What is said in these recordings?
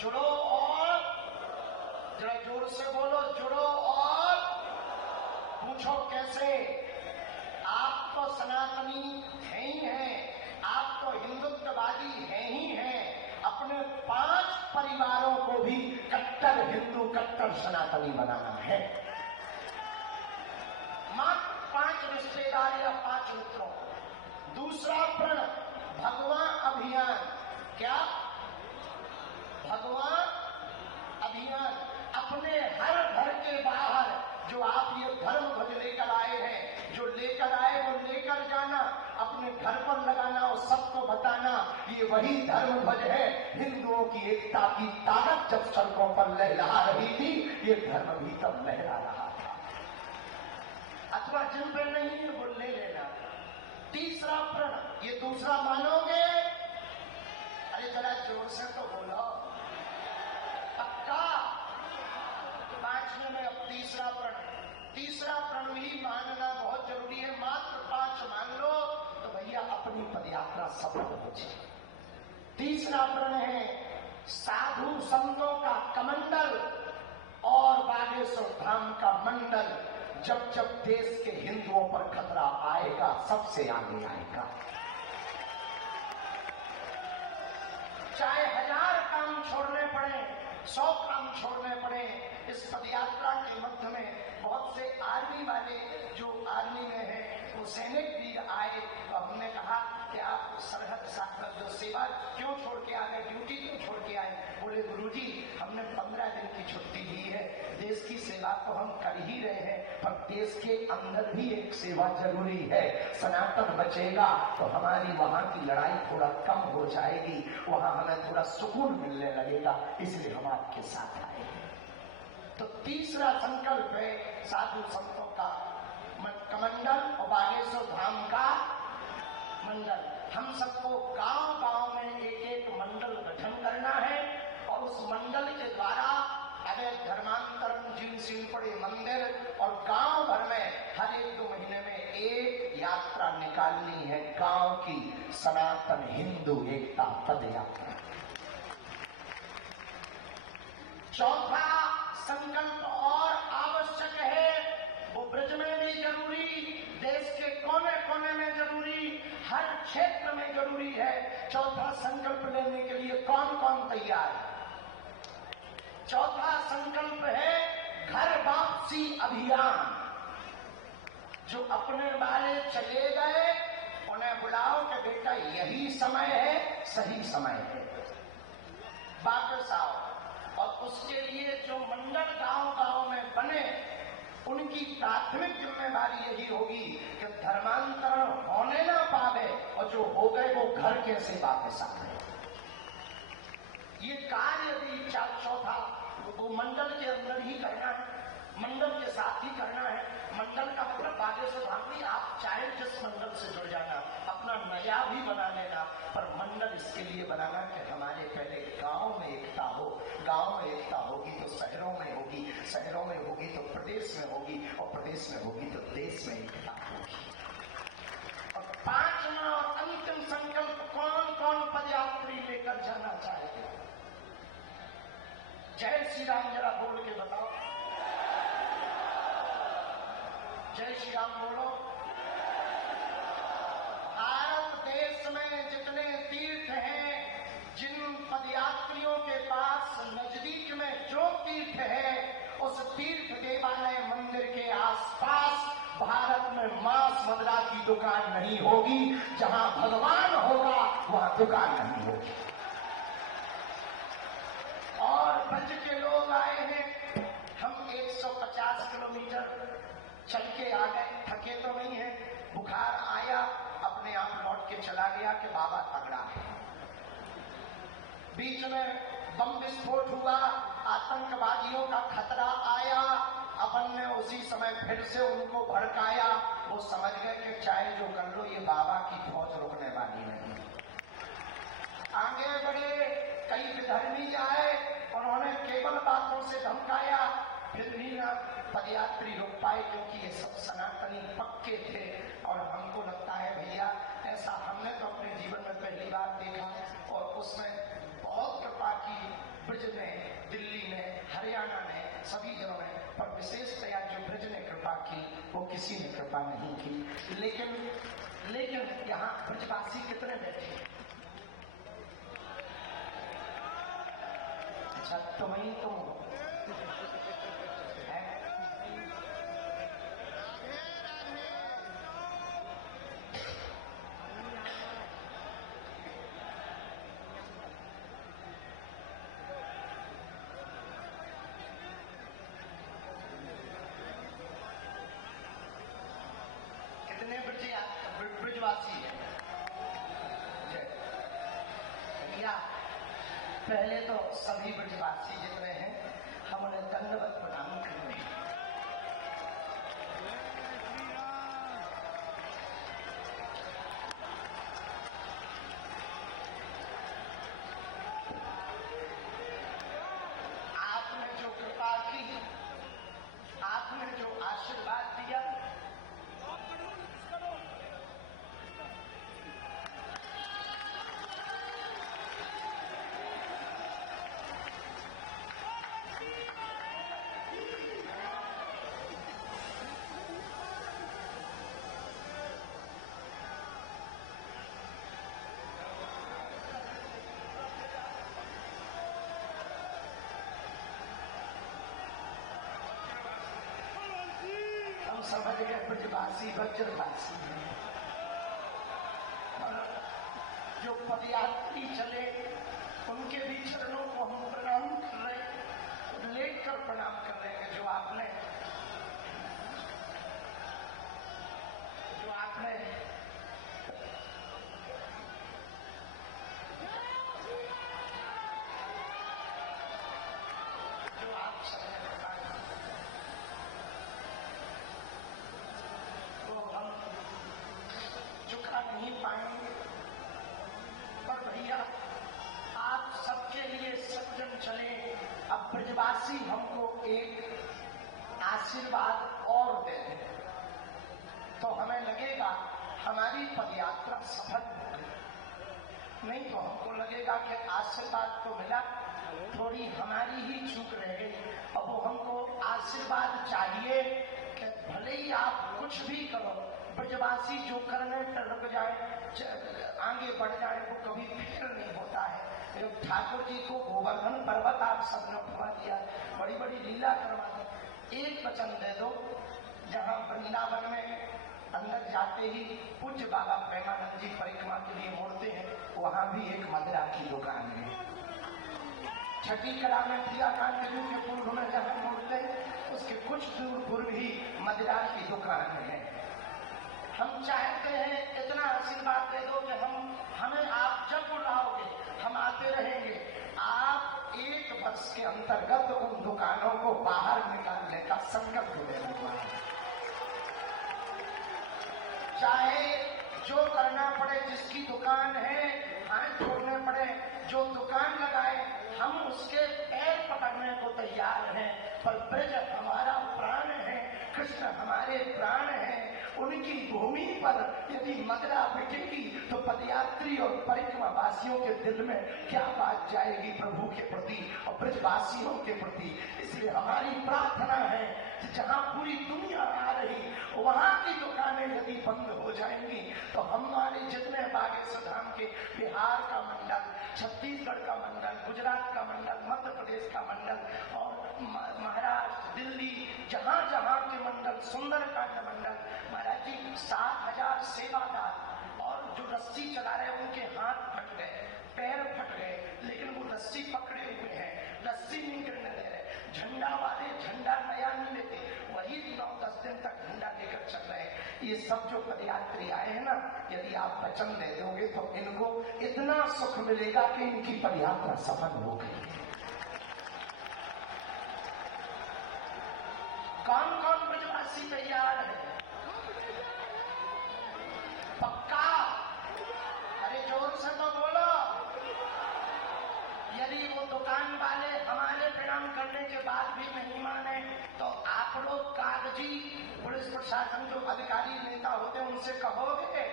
जुड़ो और जरा जोर से बोलो, जुड़ो और पूछो कैसे। आप तो सनातनी हैं ही हैं, आप तो हिंदुत्ववादी हैं ही हैं। अपने 5 परिवारों को भी कट्टर हिंदू, कट्टर सनातनी बनाना है। मात्र 5 रिश्तेदार या 5 मित्रों। दूसरा प्रण भगवान अभियान। क्या? भगवान अभियान। अपने हर घर के बाहर जो आप ये धर्म ध्वज लेकर आए हैं, जो लेकर आए वो लेकर जाना, अपने घर पर लगाना और सबको बताना ये वही धर्म ध्वज है। हिंदुओं की एकता की ताकत जब सड़कों पर लहरा रही थी, ये धर्म भी तब लहरा रहा था। अथवा जिन पर नहीं है वो ले लेना। तीसरा प्रण, ये दूसरा मानोगे? अरे जरा जोर से तो बोलो, पक्का? 5 में अब तीसरा प्रण भी मानना बहुत जरूरी है। मात्र 5 मान लो तो भैया अपनी पदयात्रा सफल हो जाए। तीसरा प्रण है साधु संतों का कमंडल और बागेश्वर धाम का मंडल। जब जब देश के हिंदुओं पर खतरा आएगा, सबसे आगे आएगा। चाहे 1000 काम छोड़ने पड़े, 100 काम छोड़ने पड़े, इस पदयात्रा के मध्य में बहुत से आर्मी वाले जो आर्मी में हैं वो सैनिक भी आए। तो हमने कहा कि आप सरहद जो सेवा क्यों छोड़ के आ गए, ड्यूटी क्यों छोड़ के आए? बोले गुरुजी हमने 15 दिन की छुट्टी ली है, देश की सेवा तो हम कर ही रहे हैं, पर देश के अंदर भी एक सेवा जरूरी है। सनातन बचेगा तो हमारी वहां की लड़ाई थोड़ा कम हो जाएगी, वहां हमें थोड़ा सुकून मिलने लगेगा, इसलिए हम आपके साथ आए। तो तीसरा संकल्प है साधु संतों का कमंडल और बागेश्वर धाम का मंडल। हम सबको गांव गांव में एक एक मंडल गठन करना है और उस मंडल के द्वारा अगर धर्मांतरण जीर्ण शीर्ण पड़े मंदिर और गांव भर में हर 1-2 महीने में एक यात्रा निकालनी है, गांव की सनातन हिंदू एकता पद यात्रा। चौथा संकल्प और आवश्यक है, वो ब्रज में भी जरूरी, देश के कोने कोने में जरूरी, हर क्षेत्र में जरूरी है। चौथा संकल्प लेने के लिए कौन कौन तैयार है? चौथा संकल्प है घर वापसी अभियान। जो अपने वाले चले गए उन्हें बुलाओ कि बेटा यही समय है, सही समय है, वापस आओ। और उसके लिए जो मंडल गांव गांव में बने, उनकी प्राथमिक जिम्मेदारी यही होगी कि धर्मांतरण होने ना पावे और जो हो गए वो घर कैसे वापस आ गए। ये कार्य भी चौथा वो मंडल के अंदर ही करना है, मंडल के साथ ही करना है। मंडल का मतलब बागेश्वर धाम नहीं, आप चाहे जिस मंडल से जुड़ जाना, अपना नया भी बना लेना, पर मंडल इसके लिए बनाना कि हमारे पहले गांव में एकता हो, गांव में एकता होगी तो शहरों में होगी, शहरों में होगी तो प्रदेश में होगी, और प्रदेश में होगी तो देश में एकता होगी। और 5वां और अंतिम संकल्प कौन कौन पदयात्री लेकर जाना चाहेगा? जय श्री राम जरा बोल के बताओ, जय श्री राम बोलो। भारत देश में जितने तीर्थ हैं, जिन पदयात्रियों के पास नजदीक में जो तीर्थ है, उस तीर्थ देवालय मंदिर के आसपास भारत में मांस मदिरा की दुकान नहीं होगी। जहां भगवान होगा वहां दुकान नहीं होगी। और ब्रज के लोग आए हैं, हम 150 किलोमीटर चल के आ गए, थके तो नहीं है, बुखार आया अपने आप लौट के चला गया कि बाबा तगड़ा है। बीच में बम विस्फोट हुआ, आतंकवादियों का खतरा आया, अपन ने उसी समय फिर से उनको भड़काया। वो समझ गए कि चाहे जो कर लो, ये बाबा की फौज रुकने वाली नहीं। आगे बढ़े, कई विधर्मी आए, उन्होंने केवल बातों से धमकाया, फिर भी ना पदयात्री रुक पाए, क्योंकि ये सब सनातनी पक्के थे। और हमको लगता है भैया ऐसा हमने तो अपने जीवन में पहली बार देखा, और उसमें बहुत कृपा की ब्रज यहाँ ब्रजवासी कितने बैठे हैं? अच्छा, तुम ही तुम हो। कितने ब्रजवासी हैं? भैया, पहले तो सभी ब्रजवासी जितने हैं हम उन्हें दंडवत प्रणाम करते हैं। आपने जो कृपा की, आपने जो आशीर्वाद दिया, हम समझ गए ब्रजवासी वज्रवासी हैं। जो पदयात्री चले उनके भी चरणों को हम प्रणाम कर रहे हैं, लेट कर प्रणाम कर रहे हैं। जो आपने आप सबने बताया तो हम चुका नहीं पाएंगे। पर भैया, आप सबके लिए सज्जन चले। अब ब्रजवासी हमको एक आशीर्वाद और दे दें तो हमें लगेगा हमारी पदयात्रा सफल हो गई। नहीं तो हमको लगेगा कि आशीर्वाद तो मिला, थोड़ी हमारी ही चूक रह गई। अब वो हमको आशीर्वाद चाहिए कि भले ही आप कुछ भी करो, ब्रजवासी जो करने पर रुक जाए, आगे बढ़ जाए, वो कभी फिक्र नहीं होता है। ठाकुर जी को गोवर्धन पर्वत आप सबने उठवा दिया, बड़ी बड़ी लीला करवा दी। एक वचन दे दो, जहाँ वृंदावन में अंदर जाते ही पूज्य बाबा प्रेमानंद जी परिक्रमा के लिए मोड़ते हैं, वहां भी एक मदिरा की दुकान है। छठी कला में प्रियाकांत के पूर्व में जहाँ मोड़ते हैं, उसके कुछ दूर पूर्व ही मदिरा की दुकान है। हम चाहते हैं इतना आशीर्वाद दे दो कि हमें आप जब बुलाओगे हम आते रहेंगे। आप एक वर्ष के अंतर्गत उन दुकानों को बाहर निकालने का संकल्प ले लो। चाहे जो करना पड़े, जिसकी दुकान है हाथ छोड़ने पड़े, जो दुकान लगाए, हम उसके पैर पकड़ने को तैयार हैं। पर ब्रज हमारा प्राण है, कृष्ण हमारे प्राण हैं। उनकी भूमि पर यदि मदिरा बिकेगी तो पदयात्री और परिक्रमा वासियों के दिल में क्या बात जाएगी प्रभु के प्रति और ब्रजवासियों के प्रति। इसलिए हमारी प्रार्थना है कि जहाँ पूरी दुनिया आ रही, वहाँ की दुकानें यदि बंद हो जाएंगी तो हमारे जितने बागेश्वर धाम के बिहार का मंडल, छत्तीसगढ़ का मंडल, गुजरात का मंडल, मध्य प्रदेश का मंडल और महाराष्ट्र, दिल्ली, जहाँ जहाँ के मंडल, सुंदरकांड मंडल, महाराज जी 7,000 सेवादार और जो रस्सी चला रहे उनके हाथ फट गए, पैर फट गए, लेकिन वो रस्सी पकड़े हुए हैं, रस्सी नहीं गिरने दे रहे। झंडा वाले झंडा नया नहीं लेते, वही 9-10 दिन तक झंडा लेकर चल रहे हैं। ये सब जो पदयात्री आए हैं ना, यदि आप वचन दे दोगे तो इनको इतना सुख मिलेगा कि इनकी पदयात्रा सफल हो गई। कौन कौन ब्रजवासी तैयार है? पक्का? अरे जोर से तो बोलो। यदि वो दुकान वाले हमारे प्रणाम करने के बाद भी नहीं माने तो आप लोग कागजी पुलिस प्रशासन जो अधिकारी नेता होते हैं उनसे कहोगे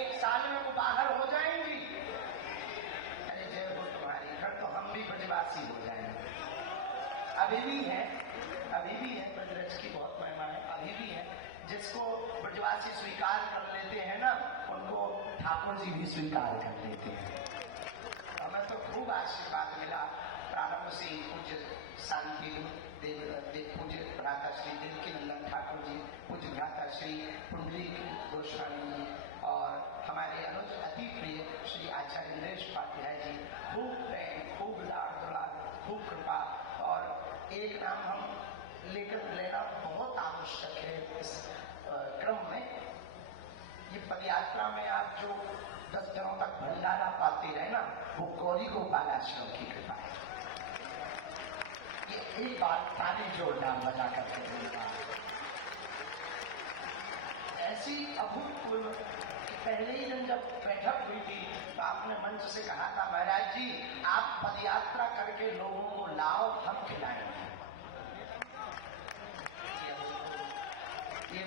1 साल में वो बाहर हो जाएंगी। अरे जय हो तुम्हारी, घर तो हम भी ब्रजवासी हो जाएंगे। अभी भी है ब्रजरज की बहुत महिमा है, अभी भी है। जिसको ब्रजवासी स्वीकार कर लेते हैं ना, ठाकुर जी भी स्वीकार कर लेते हैं। हमें तो खूब आशीर्वाद मिला प्रारंभ से ही। पूज्य शांति देव पूज्य भ्राता श्री देवकीनंदन ठाकुर जी, पूज्य भ्राता श्री पुंडली गोस्वामी जी और हमारे अनुज अति प्रिय श्री आचार्य नरेश उपाध्याय जी, खूब प्रेम, खूब लाड दुलार, खूब कृपा। और एक नाम हम लेना बहुत आवश्यक है इस क्रम में। ये पदयात्रा में आप जो 10 दिनों तक भंडारा पाते रहे ना, वो गौरी गोपाल आश्रम की कृपा है। ये एक बार ताली जोड़ना बजा करके ऐसी अभूतपूर्व। पहले ही दिन जब बैठक हुई थी तो आपने मंच से कहा था, महाराज जी आप पदयात्रा करके लोगों को लाओ, हम खिलाएंगे। ये